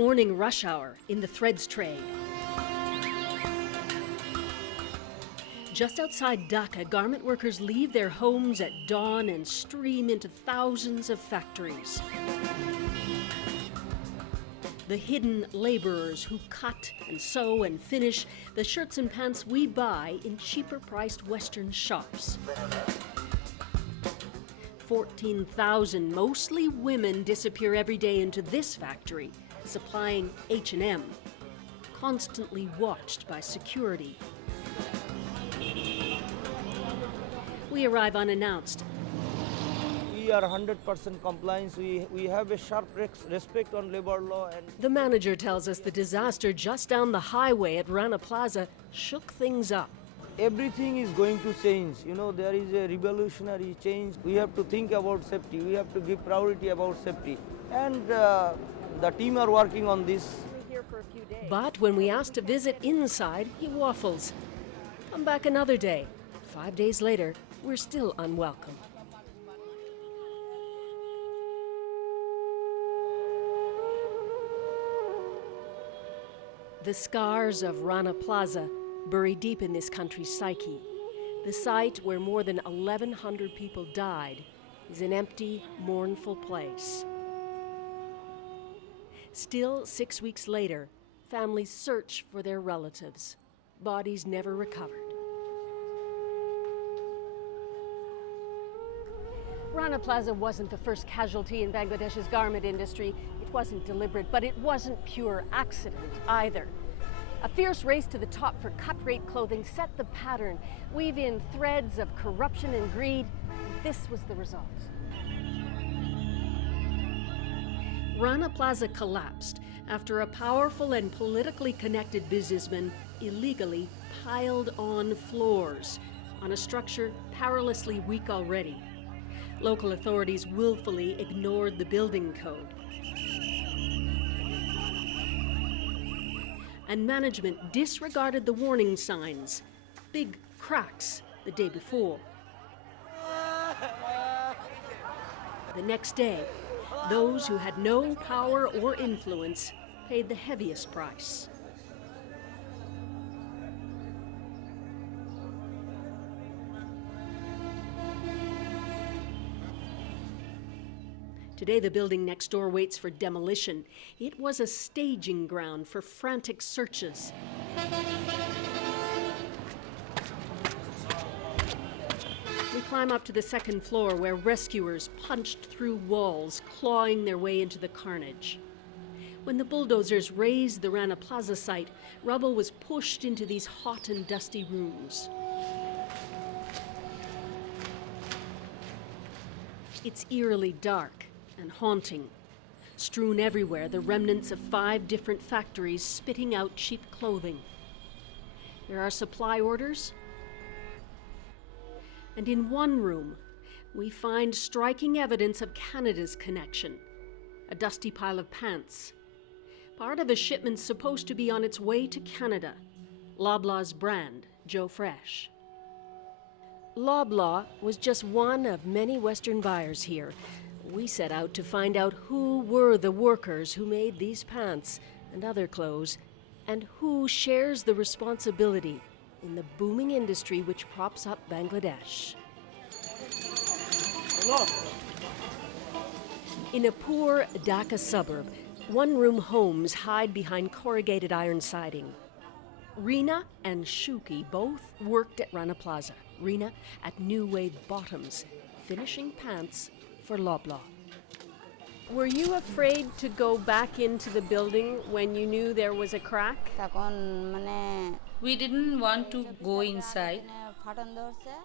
Morning rush hour in the threads trade. Just outside Dhaka, garment workers leave their homes at dawn and stream into thousands of factories. The hidden laborers who cut and sew and finish the shirts and pants we buy in cheaper priced Western shops. 14,000 mostly women disappear every day into this factory, supplying H&M, constantly watched by security. We arrive unannounced. We are 100% compliance. We have a sharp respect on labor law. And The manager tells us the disaster just down the highway at Rana Plaza shook things up. everything is going to change. You know, there is a revolutionary change. We have to think about safety. We have to give priority about safety. And the team are working on this. But when we ask to visit inside, he waffles. Come back another day. 5 days later, we're still unwelcome. The scars of Rana Plaza bury deep in this country's psyche. The site where more than 1,100 people died is an empty, mournful place. Still, 6 weeks later, families search for their relatives. Bodies never recovered. Rana Plaza wasn't the first casualty in Bangladesh's garment industry. It wasn't deliberate, but it wasn't pure accident either. A fierce race to the top for cut-rate clothing set the pattern, weave in threads of corruption and greed, and this was the result. Rana Plaza collapsed after a powerful and politically connected businessman illegally piled on floors on a structure perilously weak already. Local authorities willfully ignored the building code. And management disregarded the warning signs, big cracks the day before. The next day, those who had no power or influence paid the heaviest price. Today, the building next door waits for demolition. It was a staging ground for frantic searches. We climb up to the second floor where rescuers punched through walls, clawing their way into the carnage. When the bulldozers razed the Rana Plaza site, rubble was pushed into these hot and dusty rooms. It's eerily dark and haunting. Strewn everywhere, the remnants of 5 different factories spitting out cheap clothing. There are supply orders. And in one room, we find striking evidence of Canada's connection. A dusty pile of pants. Part of a shipment supposed to be on its way to Canada. Loblaw's brand, Joe Fresh. Loblaw was just one of many Western buyers here. We set out to find out who were the workers who made these pants and other clothes, and who shares the responsibility in the booming industry which props up Bangladesh. In a poor Dhaka suburb, one-room homes hide behind corrugated iron siding. Reena and Shuki both worked at Rana Plaza. Reena at New Wave Bottoms, finishing pants for Loblaw. Were you afraid to go back into the building when you knew there was a crack? We didn't want to go inside,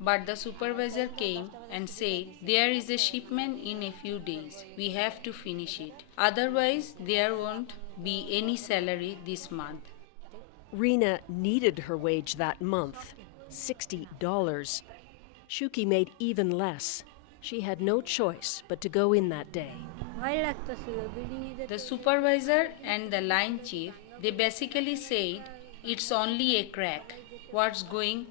but the supervisor came and said there is a shipment in a few days. We have to finish it. Otherwise, there won't be any salary this month. Reena needed her wage that month, $60. Shuki made even less. She had no choice but to go in that day. The supervisor and the line chief, they basically said it's only a crack. What's going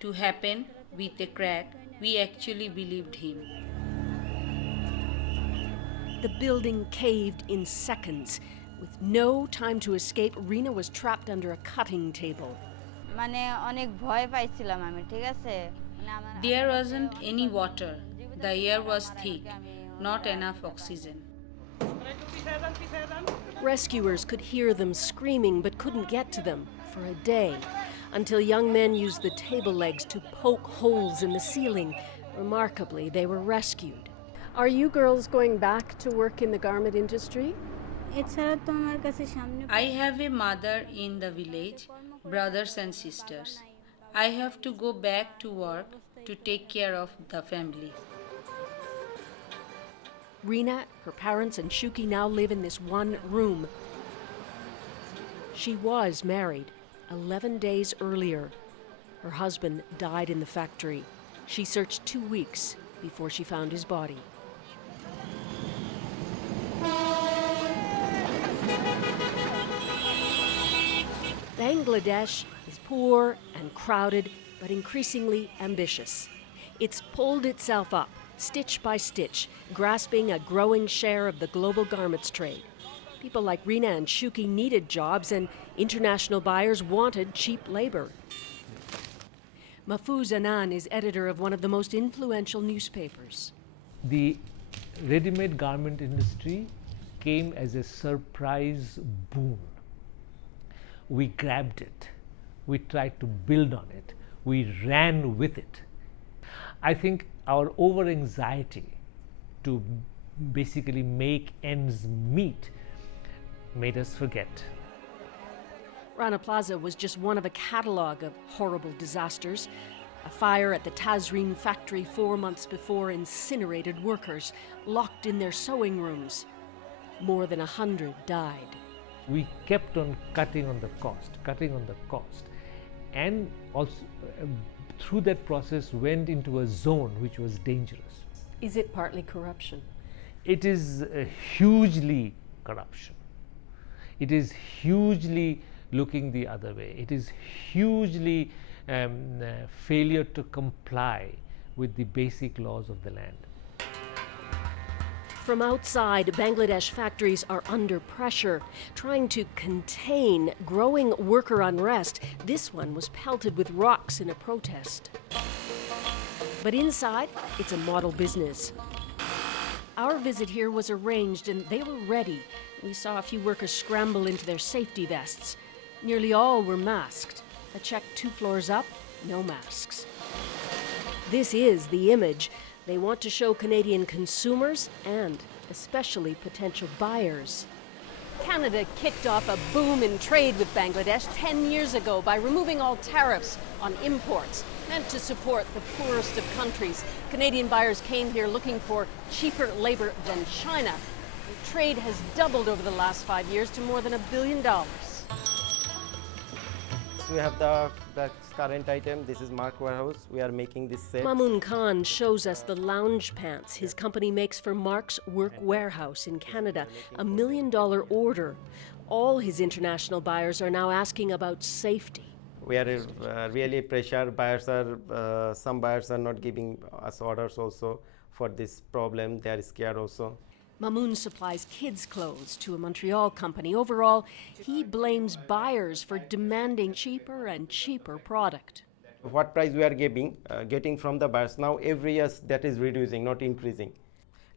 to happen with a crack? We actually believed him. The building caved in seconds. With no time to escape, Rina was trapped under a cutting table. মানে অনেক ভয় পাইছিলাম আমি ঠিক আছে There wasn't any water. The air was thick, not enough oxygen. Rescuers could hear them screaming but couldn't get to them for a day, until young men used the table legs to poke holes in the ceiling. Remarkably, they were rescued. Are you girls going back to work in the garment industry? এছাড়া তো আমার কাছে সামনে I have a mother in the village, brothers and sisters. I have to go back to work to take care of the family. Rina, her parents, and Shuki now live in this one room. She was married 11 days earlier. Her husband died in the factory. She searched 2 weeks before she found his body. Bangladesh is poor and crowded, but increasingly ambitious. It's pulled itself up, stitch by stitch, grasping a growing share of the global garments trade. People like Rina and Shuki needed jobs, and international buyers wanted cheap labor. Mahfouz Anan is editor of one of the most influential newspapers. The ready-made garment industry came as a surprise boon. We grabbed it, we tried to build on it, we ran with it. I think our over-anxiety to basically make ends meet made us forget. Rana Plaza was just one of a catalogue of horrible disasters. A fire at the Tazreen factory 4 months before incinerated workers locked in their sewing rooms. More than 100 died. We kept on cutting on the cost, and also through that process went into a zone which was dangerous. Is it partly corruption? It is hugely corruption. It is hugely looking the other way. It is hugely failure to comply with the basic laws of the land. From outside, Bangladesh factories are under pressure, trying to contain growing worker unrest. This one was pelted with rocks in a protest. But inside, it's a model business. Our visit here was arranged and they were ready. We saw a few workers scramble into their safety vests. Nearly all were masked. I checked 2 floors up, no masks. This is the image. They want to show Canadian consumers and especially potential buyers. Canada kicked off a boom in trade with Bangladesh 10 years ago by removing all tariffs on imports, meant to support the poorest of countries. Canadian buyers came here looking for cheaper labor than China. The trade has doubled over the last 5 years to more than $1 billion. We have the current item. This is Mark Warehouse. We are making this set. Mamoon Khan shows us the lounge pants his company makes for Mark's Work Warehouse in Canada, $1 million order. All his international buyers are now asking about safety. We are really pressure. Some buyers are not giving us orders also for this problem. They are scared also. Mamoon supplies kids' clothes to a Montreal company. Overall, he blames buyers for demanding cheaper and cheaper product. What price we are getting from the buyers now every year that is reducing, not increasing.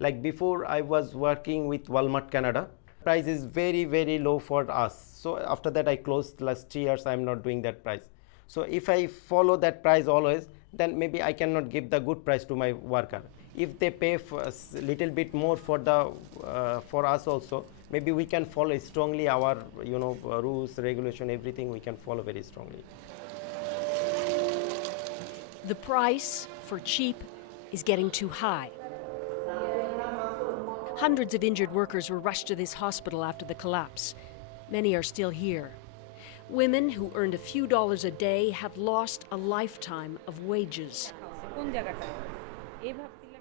Like before, I was working with Walmart Canada. Price is very, very low for us. So after that, I closed last 3 years. I'm not doing that price. So if I follow that price always, then maybe I cannot give the good price to my worker. If they pay a little bit more for us also, maybe we can follow strongly our rules, regulation, everything we can follow very strongly. The price for cheap is getting too high. Hundreds of injured workers were rushed to this hospital after the collapse. Many are still here. Women who earned a few dollars a day have lost a lifetime of wages.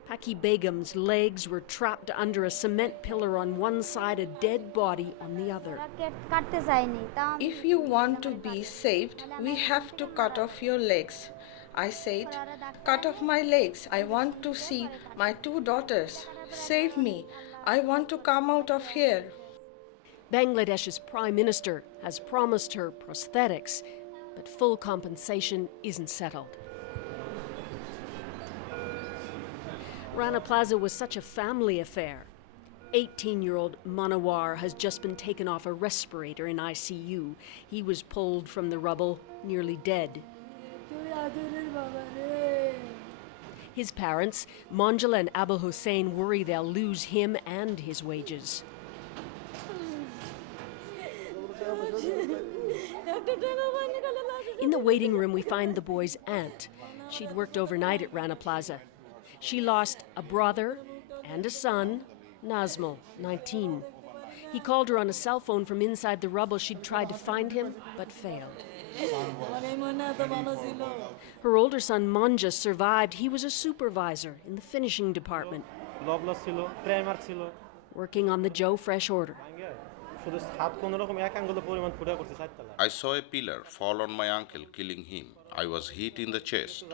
Paki Begum's legs were trapped under a cement pillar on one side, a dead body on the other. If you want to be saved, we have to cut off your legs. I said, cut off my legs. I want to see my 2 daughters. Save me. I want to come out of here. Bangladesh's prime minister has promised her prosthetics, but full compensation isn't settled. Rana Plaza was such a family affair. 18-year-old Manawar has just been taken off a respirator in ICU. He was pulled from the rubble, nearly dead. His parents, Manjula and Abul Hussein, worry they'll lose him and his wages. In the waiting room, we find the boy's aunt. She'd worked overnight at Rana Plaza. She lost a brother and a son, Nazmul, 19. He called her on a cell phone from inside the rubble. She'd tried to find him, but failed. Her older son, Manja, survived. He was a supervisor in the finishing department, working on the Joe Fresh order. I saw a pillar fall on my uncle, killing him. I was hit in the chest.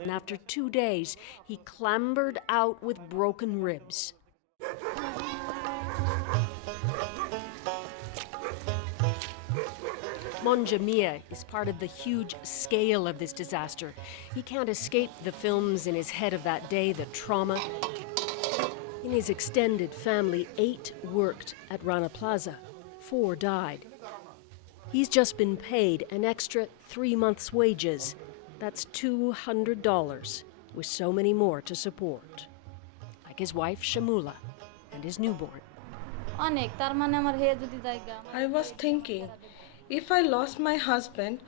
And after 2 days, he clambered out with broken ribs. Monja Mia is part of the huge scale of this disaster. He can't escape the films in his head of that day, the trauma. In his extended family, 8 worked at Rana Plaza. 4 died. He's just been paid an extra 3 months' wages. That's $200, with so many more to support. Like his wife, Shamula, and his newborn. I was thinking, if I lost my husband,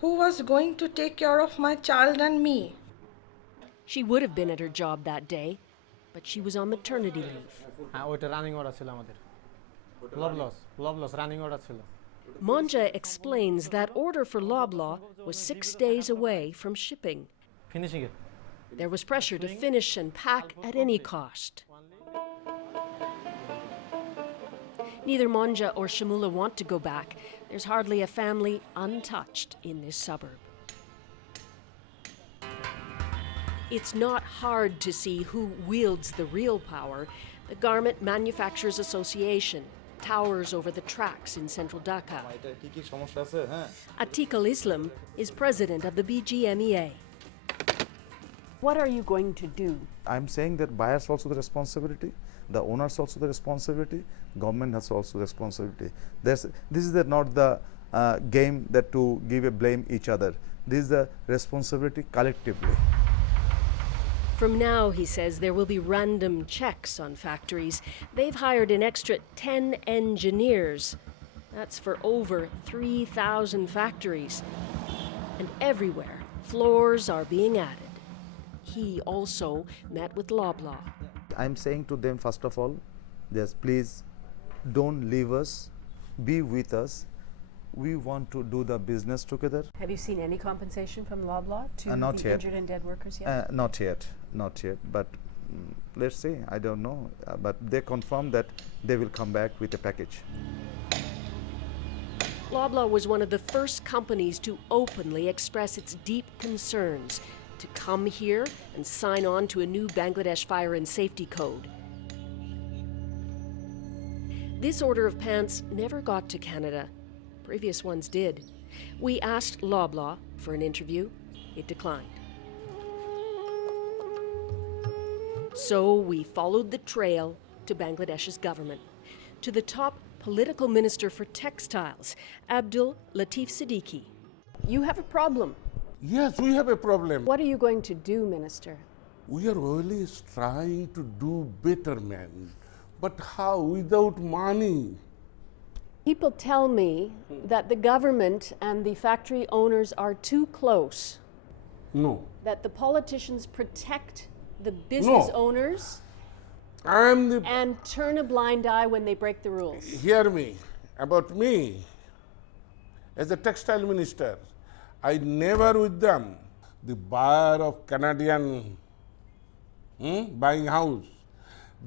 who was going to take care of my child and me? She would have been at her job that day, but she was on maternity leave. Monja explains that order for Loblaw was 6 days away from shipping. Finishing it. There was pressure to finish and pack at any cost. Neither Monja or Shamula want to go back. There's hardly a family untouched in this suburb. It's not hard to see who wields the real power. The Garment Manufacturers Association towers over the tracks in central Dhaka. Atiq Islam is president of the BGMEA. What are you going to do? I'm saying that buyers also the responsibility, the owners also the responsibility, government has also the responsibility. This is not the game that to give a blame each other. This is the responsibility collectively. From now, he says, there will be random checks on factories. They've hired an extra 10 engineers. That's for over 3,000 factories. And everywhere, floors are being added. He also met with Loblaw. I'm saying to them, first of all, just please don't leave us, be with us. We want to do the business together. Have you seen any compensation from Loblaw to not the yet. injured and dead workers yet? Not yet. But let's see. I don't know. But they confirm that they will come back with a package. Loblaw was one of the first companies to openly express its deep concerns, to come here and sign on to a new Bangladesh Fire and Safety Code. This order of pants never got to Canada. Previous ones did. We asked Loblaw for an interview. It declined. So we followed the trail to Bangladesh's government, to the top political minister for textiles, Abdul Latif Siddiqui. You have a problem. Yes, we have a problem. What are you going to do, Minister? We are always trying to do betterment, but how? Without money. People tell me that the government and the factory owners are too close. No. That the politicians protect the business owners and turn a blind eye when they break the rules. Hear me. About me, as a textile minister, I never with them. The buyer of Canadian buying house,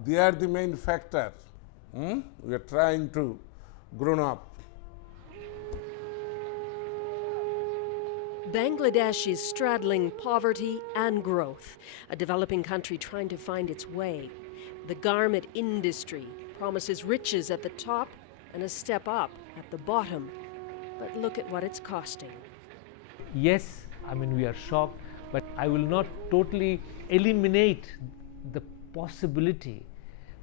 they are the main factor. We are trying to grown up. Bangladesh is straddling poverty and growth, a developing country trying to find its way. The garment industry promises riches at the top and a step up at the bottom. But look at what it's costing. Yes, I mean, we are shocked, but I will not totally eliminate the possibility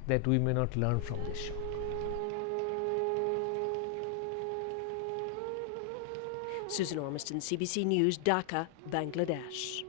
that we may not learn from this shock. Susan Ormiston, CBC News, Dhaka, Bangladesh.